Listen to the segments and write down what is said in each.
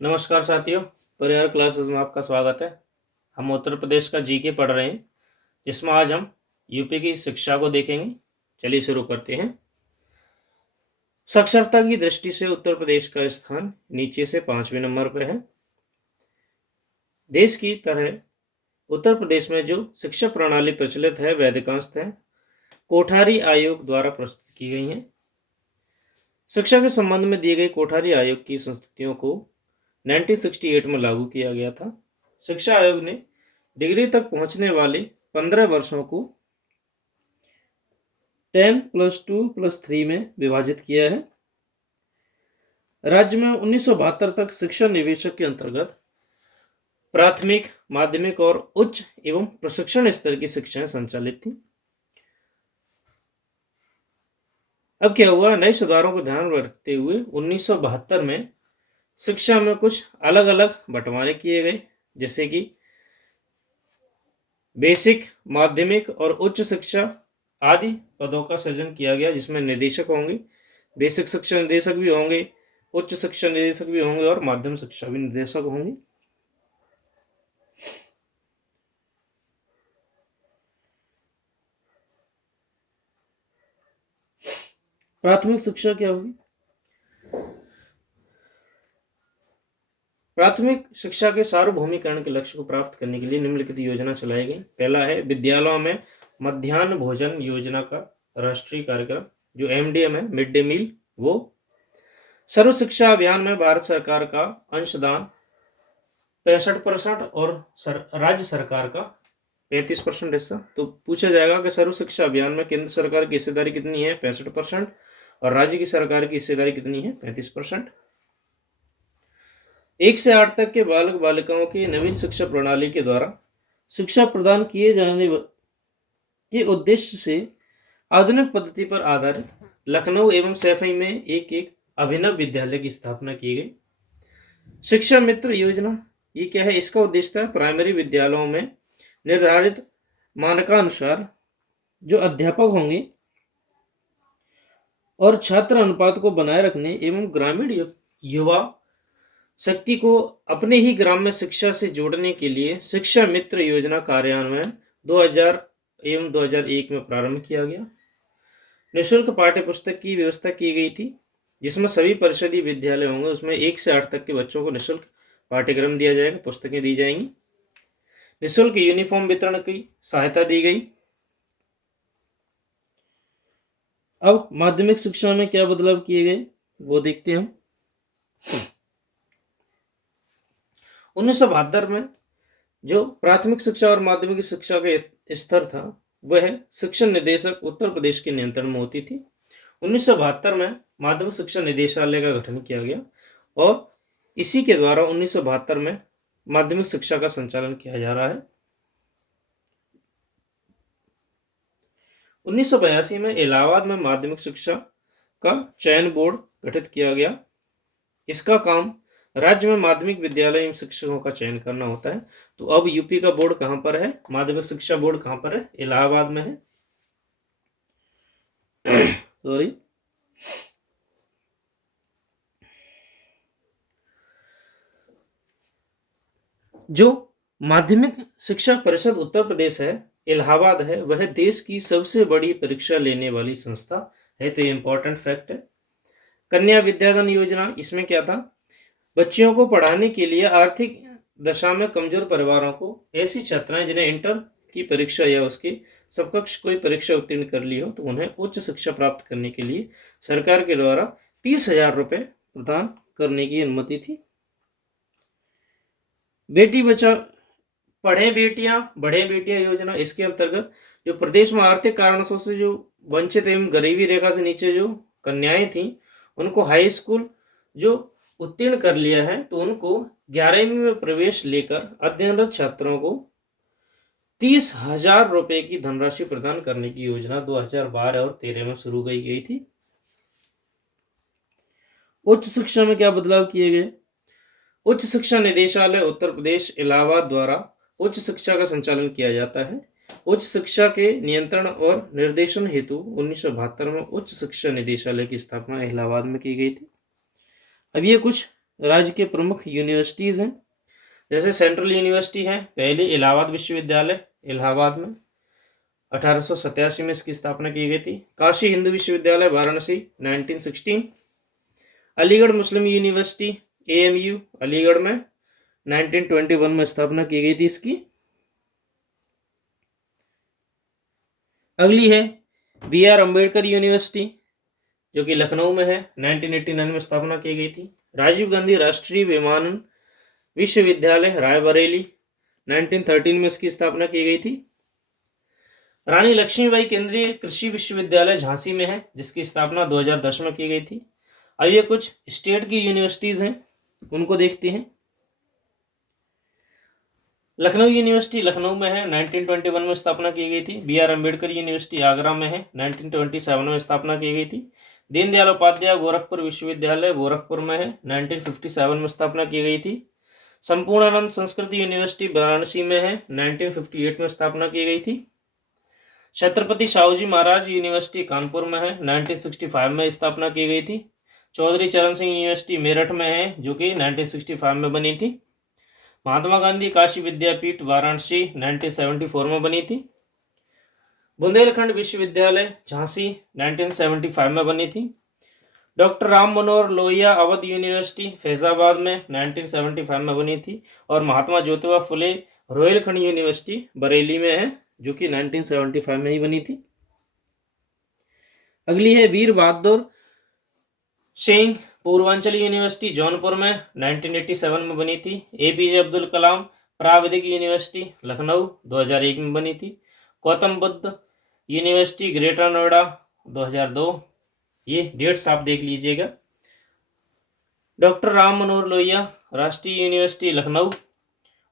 नमस्कार साथियों, परिहार क्लासेस में आपका स्वागत है। हम उत्तर प्रदेश का जीके पढ़ रहे हैं, जिसमें आज हम यूपी की शिक्षा को देखेंगे। चलिए शुरू करते हैं। साक्षरता की दृष्टि से उत्तर प्रदेश का स्थान नीचे से 5वें नंबर पर है। देश की तरह उत्तर प्रदेश में जो शिक्षा प्रणाली प्रचलित है वह अधिकांशतः कोठारी आयोग द्वारा प्रस्तुत की गई है। शिक्षा के संबंध में दिए गए कोठारी आयोग की संस्तुतियों को 1968 में लागू किया गया था। शिक्षा आयोग ने डिग्री तक पहुंचने वाले 15 वर्षों को 10+2+3 में विभाजित किया है। राज्य में 1972 तक शिक्षा निवेशक के अंतर्गत प्राथमिक, माध्यमिक और उच्च एवं प्रशिक्षण स्तर की शिक्षाएं संचालित थी। अब क्या हुआ, नए सुधारों को ध्यान में रखते हुए 1972 में शिक्षा में कुछ अलग अलग बंटवारे किए गए, जैसे कि बेसिक, माध्यमिक और उच्च शिक्षा आदि पदों का सृजन किया गया, जिसमें निदेशक होंगे। बेसिक शिक्षा निदेशक भी होंगे, उच्च शिक्षा निदेशक भी होंगे और माध्यमिक शिक्षा भी निदेशक होंगे। प्राथमिक शिक्षा क्या होगी? प्राथमिक शिक्षा के सार्वभौमिकरण के लक्ष्य को प्राप्त करने के लिए निम्नलिखित योजना चलाई गई। पहला है विद्यालयों में मध्याह्न भोजन योजना का राष्ट्रीय कार्यक्रम, जो एमडीएम है, मिड डे मील। वो सर्व शिक्षा अभियान में भारत सरकार का अंशदान 65% और राज्य सरकार का 35% हिस्सा। तो पूछा जाएगा कि सर्व शिक्षा अभियान में केंद्र सरकार की हिस्सेदारी कितनी है? 65%। और राज्य की सरकार की हिस्सेदारी कितनी है? 35%। 1 से 8 तक के बालक बालिकाओं की नवीन शिक्षा प्रणाली के द्वारा शिक्षा प्रदान किए जाने के उद्देश्य से आधुनिक पद्धति पर आधारित लखनऊ एवं सैफई में एक एक अभिनव विद्यालय की स्थापना की गई। शिक्षा मित्र योजना ये क्या है? इसका उद्देश्य था प्राइमरी विद्यालयों में निर्धारित मानकानुसार जो अध्यापक होंगे और छात्र अनुपात को बनाए रखने एवं ग्रामीण युवा शक्ति को अपने ही ग्राम में शिक्षा से जोड़ने के लिए शिक्षा मित्र योजना कार्यान्वयन 2000 एवं 2001 में प्रारंभ किया गया। निःशुल्क पाठ्य पुस्तक की व्यवस्था की गई थी, जिसमें सभी परिषदीय विद्यालय होंगे उसमें 1 से 8 तक के बच्चों को निःशुल्क पाठ्यक्रम दिया जाएगा, पुस्तकें दी जाएंगी। निःशुल्क यूनिफॉर्म वितरण की सहायता दी गई। अब माध्यमिक शिक्षा में क्या बदलाव किए गए वो देखते हैं हम। 1972 में जो प्राथमिक शिक्षा और माध्यमिक शिक्षा का स्तर था वह शिक्षा निदेशक उत्तर प्रदेश के नियंत्रण में होती थी। 1972 में माध्यमिक शिक्षा निदेशालय का गठन किया गया और इसी के द्वारा 1972 में माध्यमिक शिक्षा का संचालन किया जा रहा है। 1982 में इलाहाबाद में माध्यमिक शिक्षा का चयन बोर्ड गठित किया गया। इसका काम राज्य में माध्यमिक विद्यालय एवं शिक्षकों का चयन करना होता है। तो अब यूपी का बोर्ड कहां पर है? माध्यमिक शिक्षा बोर्ड कहां पर है? इलाहाबाद में है। सॉरी। जो माध्यमिक शिक्षा परिषद उत्तर प्रदेश है, इलाहाबाद है, वह देश की सबसे बड़ी परीक्षा लेने वाली संस्था है। तो ये इंपॉर्टेंट फैक्ट है। कन्या विद्यादान योजना, इसमें क्या था? बच्चियों को पढ़ाने के लिए आर्थिक दशा में कमजोर परिवारों को ऐसी छात्राएं जिन्हें इंटर की परीक्षा या उसकी समकक्ष कोई परीक्षा उत्तीर्ण कर ली हो, तो उन्हें उच्च शिक्षा प्राप्त करने के लिए सरकार के द्वारा 30,000 रुपए प्रदान करने की अनुमति थी। बेटी बचा पढ़े बेटियां बढ़े बेटियां योजना, इसके अंतर्गत जो प्रदेश में आर्थिक कारणों से जो वंचित एवं गरीबी रेखा से नीचे जो कन्याएं थीं, उनको हाई स्कूल जो उत्तीर्ण कर लिया है तो उनको 11वीं में प्रवेश लेकर अध्ययनरत छात्रों को 30,000 रुपए की धनराशि प्रदान करने की योजना 2012 और 13 में शुरू की गई थी। उच्च शिक्षा में क्या बदलाव किए गए? उच्च शिक्षा निदेशालय उत्तर प्रदेश इलाहाबाद द्वारा उच्च शिक्षा का संचालन किया जाता है। उच्च शिक्षा के नियंत्रण और निर्देशन हेतु 1972 में उच्च शिक्षा निदेशालय की स्थापना इलाहाबाद में की गई थी। अब ये कुछ राज्य के प्रमुख यूनिवर्सिटीज़ हैं, जैसे सेंट्रल यूनिवर्सिटी है पहली इलाहाबाद विश्वविद्यालय इलाहाबाद में 1887 में इसकी स्थापना की गई थी। काशी हिंदू विश्वविद्यालय वाराणसी 1916। अलीगढ़ मुस्लिम यूनिवर्सिटी AMU अलीगढ़ में 1921 में स्थापना की गई थी इसकी। अगली है BR अम्बेडकर यूनिवर्सिटी जो कि लखनऊ में है, 1989 में स्थापना की गई थी। राजीव गांधी राष्ट्रीय विमानन विश्वविद्यालय रायबरेली 1913 में इसकी स्थापना की गई थी। रानी लक्ष्मीबाई केंद्रीय कृषि विश्वविद्यालय झांसी में है जिसकी स्थापना 2010 में की गई थी। अब ये कुछ स्टेट की यूनिवर्सिटीज हैं उनको देखते हैं। लखनऊ यूनिवर्सिटी लखनऊ में है, 1921 में स्थापना की गई थी। BR अम्बेडकर यूनिवर्सिटी आगरा में है, 1927 में स्थापना की गई थी। दीनदयाल उपाध्याय गोरखपुर विश्वविद्यालय गोरखपुर में है, 1957 में स्थापना की गई थी। संपूर्णानंद संस्कृत यूनिवर्सिटी वाराणसी में है, 1958 में स्थापना की गई थी। छत्रपति शाहूजी महाराज यूनिवर्सिटी कानपुर में है, 1965 में स्थापना की गई थी। चौधरी चरण सिंह यूनिवर्सिटी मेरठ में है जो कि 1965 में बनी थी। महात्मा गांधी काशी विद्यापीठ वाराणसी 1974 में बनी थी। बुंदेलखंड विश्वविद्यालय झांसी 1975 में बनी थी। डॉक्टर राम मनोहर लोहिया अवध यूनिवर्सिटी फैजाबाद में 1975 में बनी थी। और महात्मा ज्योतिबा फुले रोहिलखंड यूनिवर्सिटी बरेली में है जो कि 1975 में ही बनी थी। अगली है वीर बहादुर सिंह पूर्वांचल यूनिवर्सिटी जौनपुर में 1987 में बनी थी। APJ अब्दुल कलाम प्राविधिक यूनिवर्सिटी लखनऊ 2001 में बनी थी। Gautam Buddha university greater Noida 2002। ये डेट्स आप देख लीजिएगा। डॉक्टर राम मनोहर लोहिया राष्ट्रीय यूनिवर्सिटी लखनऊ।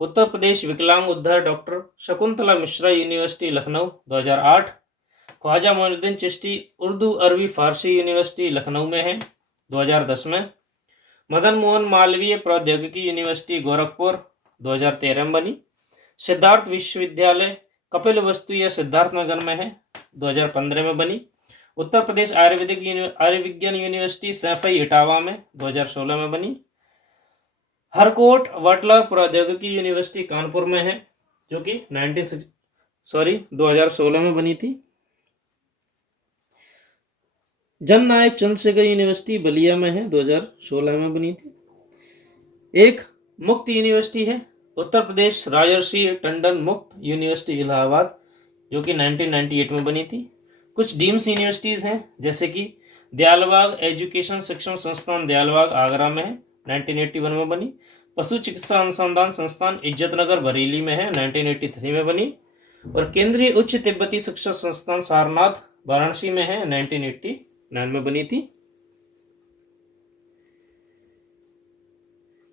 उत्तर प्रदेश विकलांग उद्धार डॉक्टर शकुंतला मिश्रा यूनिवर्सिटी लखनऊ 2008। ख्वाजा मोइनुद्दीन चिश्ती उर्दू अरबी फारसी यूनिवर्सिटी लखनऊ में है 2010 में। मदन मोहन मालवीय प्रौद्योगिकी यूनिवर्सिटी गोरखपुर 2013 में बनी। सिद्धार्थ विश्वविद्यालय कपिल वस्तु या सिद्धार्थनगर में है 2015 में बनी। उत्तर प्रदेश आयुर्विज्ञान यूनिवर्सिटी सैफई इटावा में 2016 में बनी। हरकोट वटलर प्रौद्योगिकी यूनिवर्सिटी कानपुर में है जो कि 2016 में बनी थी। जन नायक चंद्रशेखर यूनिवर्सिटी बलिया में है 2016 में बनी थी। एक मुक्त यूनिवर्सिटी है उत्तर प्रदेश राजर्षि टंडन मुक्त यूनिवर्सिटी इलाहाबाद जो कि 1998 में बनी थी। कुछ डीम्स यूनिवर्सिटीज़ हैं जैसे कि दयालबाग एजुकेशन शिक्षण संस्थान दयालबाग आगरा में है 1981 में बनी। पशु चिकित्सा अनुसंधान संस्थान इज्जतनगर बरेली में है 1983 में बनी। और केंद्रीय उच्च तिब्बती शिक्षा संस्थान सारनाथ वाराणसी में है 1989 में बनी थी।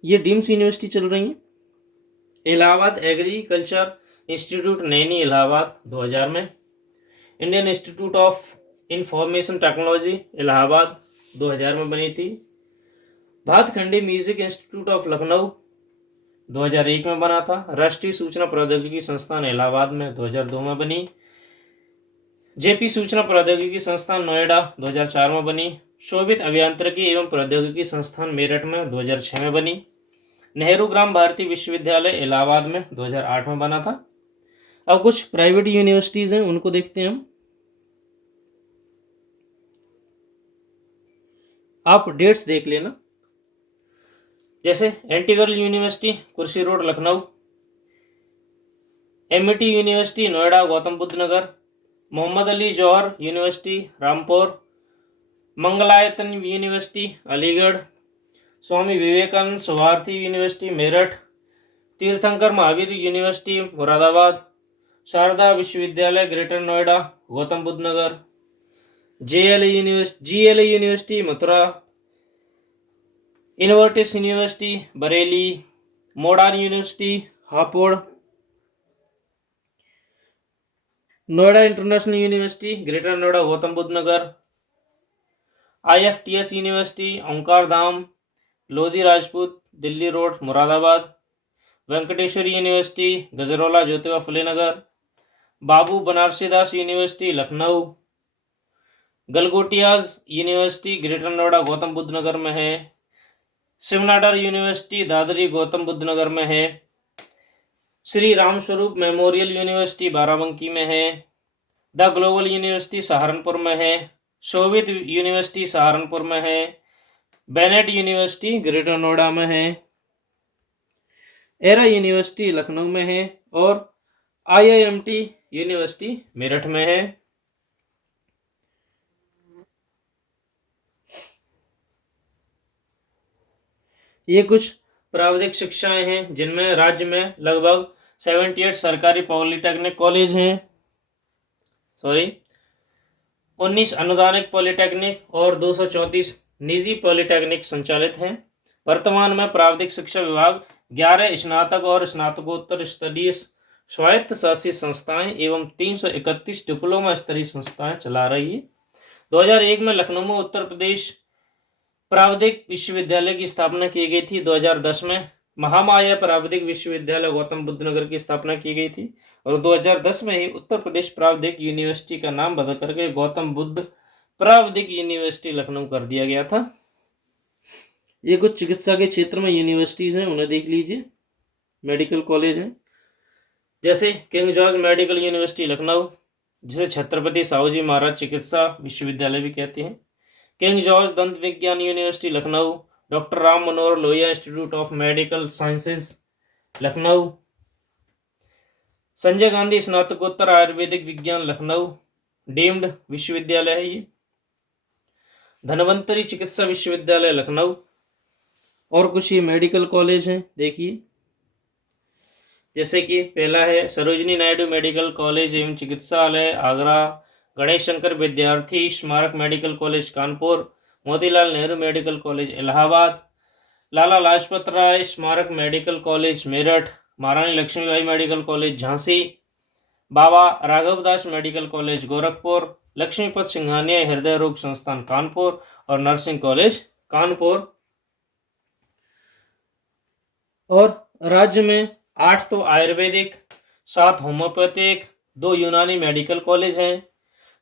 ये डीम्स यूनिवर्सिटी चल रही है। इलाहाबाद एग्रीकल्चर इंस्टीट्यूट नैनी इलाहाबाद 2000 में। Indian institute of information technology Allahabad 2000 में बनी थी। भातखंडी म्यूजिक इंस्टीट्यूट ऑफ लखनऊ 2001 में बना था। राष्ट्रीय सूचना प्रौद्योगिकी संस्थान इलाहाबाद में 2002 में बनी। जेपी सूचना प्रौद्योगिकी संस्थान नोएडा 2004 में बनी। शोभित अभियांत्रिकी एवं प्रौद्योगिकी संस्थान मेरठ में 2006 में बनी। नेहरू ग्राम भारती विश्वविद्यालय इलाहाबाद में 2008 में बना था। अब कुछ प्राइवेट यूनिवर्सिटीज हैं उनको देखते हैं हम। आप डेट्स देख लेना, जैसे Integral university Kursi road Lucknow, Amity university Noida Gautam Buddh Nagar, Mohammad Ali Jauhar university Rampur, Mangalayatan university Aligarh, Swami Vivekanand Subharti university Meerut, Teerthanker Mahaveer university Moradabad, Sharda विश्वविद्यालय greater Noida Gautam Buddh Nagar, GLA university Mathura, Invertis university Bareilly, modern university Hapur, Noida international university greater Noida Gautam Buddh Nagar, IFTS university Omkar Dham Lodhi Rajput Delhi road Moradabad, Venkateshwara university Gajraula Jyotiba Phule Nagar, बाबू बनारसी दास university Lucknow, Galgotias university greater Noida Gautam Buddh नगर में है, शिवनाडर यूनिवर्सिटी दादरी गौतम बुद्ध नगर में है। श्री राम स्वरूप मेमोरियल यूनिवर्सिटी बाराबंकी में है। द ग्लोबल यूनिवर्सिटी सहारनपुर में है। शोभित university Saharanpur में है। बेनेट यूनिवर्सिटी ग्रेटर नोएडा में है। एरा यूनिवर्सिटी लखनऊ में है और IIMT यूनिवर्सिटी मेरठ में है। ये कुछ प्राविधिक शिक्षाएं हैं जिनमें राज्य में लगभग 78 सरकारी पॉलिटेक्निक कॉलेज हैं, 19 अनुदानिक पॉलिटेक्निक और 234 निजी पॉलिटेक्निक संचालित हैं। वर्तमान में प्राविधिक शिक्षा विभाग 11 स्नातक और स्नातकोत्तर स्तरीय स्वायत्त शासित संस्थाएं एवं 331 डिप्लोमा स्तरीय संस्थाएं चला रही है। 2001 में लखनऊ में उत्तर प्रदेश प्राविधिक विश्वविद्यालय की स्थापना की गई थी। 2010 में महामाया प्राविधिक विश्वविद्यालय गौतम बुद्ध नगर की स्थापना की गई थी और 2010 में ही उत्तर प्रदेश प्राविधिक यूनिवर्सिटी का नाम बदल करके गौतम बुद्ध प्राविधिक यूनिवर्सिटी लखनऊ कर दिया गया था। ये कुछ चिकित्सा के क्षेत्र में यूनिवर्सिटीज हैं, उन्हें देख लीजिए। मेडिकल कॉलेज हैं जैसे king George medical university Lucknow, जिसे छत्रपति साहूजी महाराज चिकित्सा विश्वविद्यालय भी कहते हैं। किंग जॉर्ज दंत विज्ञान university Lucknow, doctor Ram Manohar Lohia institute of medical sciences Lucknow, Sanjay Gandhi स्नातकोत्तर आयुर्वेदिक विज्ञान लखनऊ डीम्ड विश्वविद्यालय है ये। धनवंतरी चिकित्सा विश्वविद्यालय लखनऊ और कुछ ये मेडिकल कॉलेज हैं, देखिए। जैसे कि पहला है सरोजिनी नायडू मेडिकल कॉलेज एवं चिकित्सालय आगरा, गणेश शंकर विद्यार्थी स्मारक medical college Kanpur, Motilal Nehru medical college Allahabad, Lala Lajpat Rai स्मारक मेडिकल कॉलेज मेरठ, महारानी Lakshmibai medical college Jhansi, Baba Raghavdas medical college Gorakhpur, Lakshmipat Singhania हृदय रोग संस्थान कानपुर और नर्सिंग कॉलेज कानपुर। और राज्य में 8 तो आयुर्वेदिक, 7 होम्योपैथिक, 2 यूनानी मेडिकल कॉलेज हैं।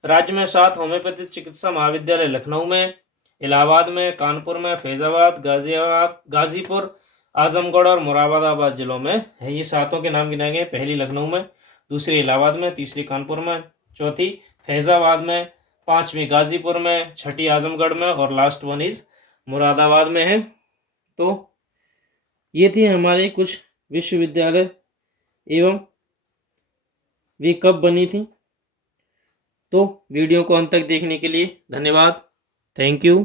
राज्य में 7 होम्योपैथिक चिकित्सा महाविद्यालय लखनऊ में, इलाहाबाद में, कानपुर में, फैजाबाद, गाजियाबाद, गाजीपुर, आजमगढ़ और मुरादाबाद जिलों में है। ये 7 के नाम गिनाए गए। पहली लखनऊ में, दूसरी इलाहाबाद में, तीसरी कानपुर में, चौथी फैजाबाद में, 5वीं गाजीपुर में, 6ठी आजमगढ़ में और लास्ट वन इज मुरादाबाद में है। तो ये थी हमारे कुछ विश्वविद्यालय एवं वे कब बनी थी। तो वीडियो को अंत तक देखने के लिए धन्यवाद। Thank you.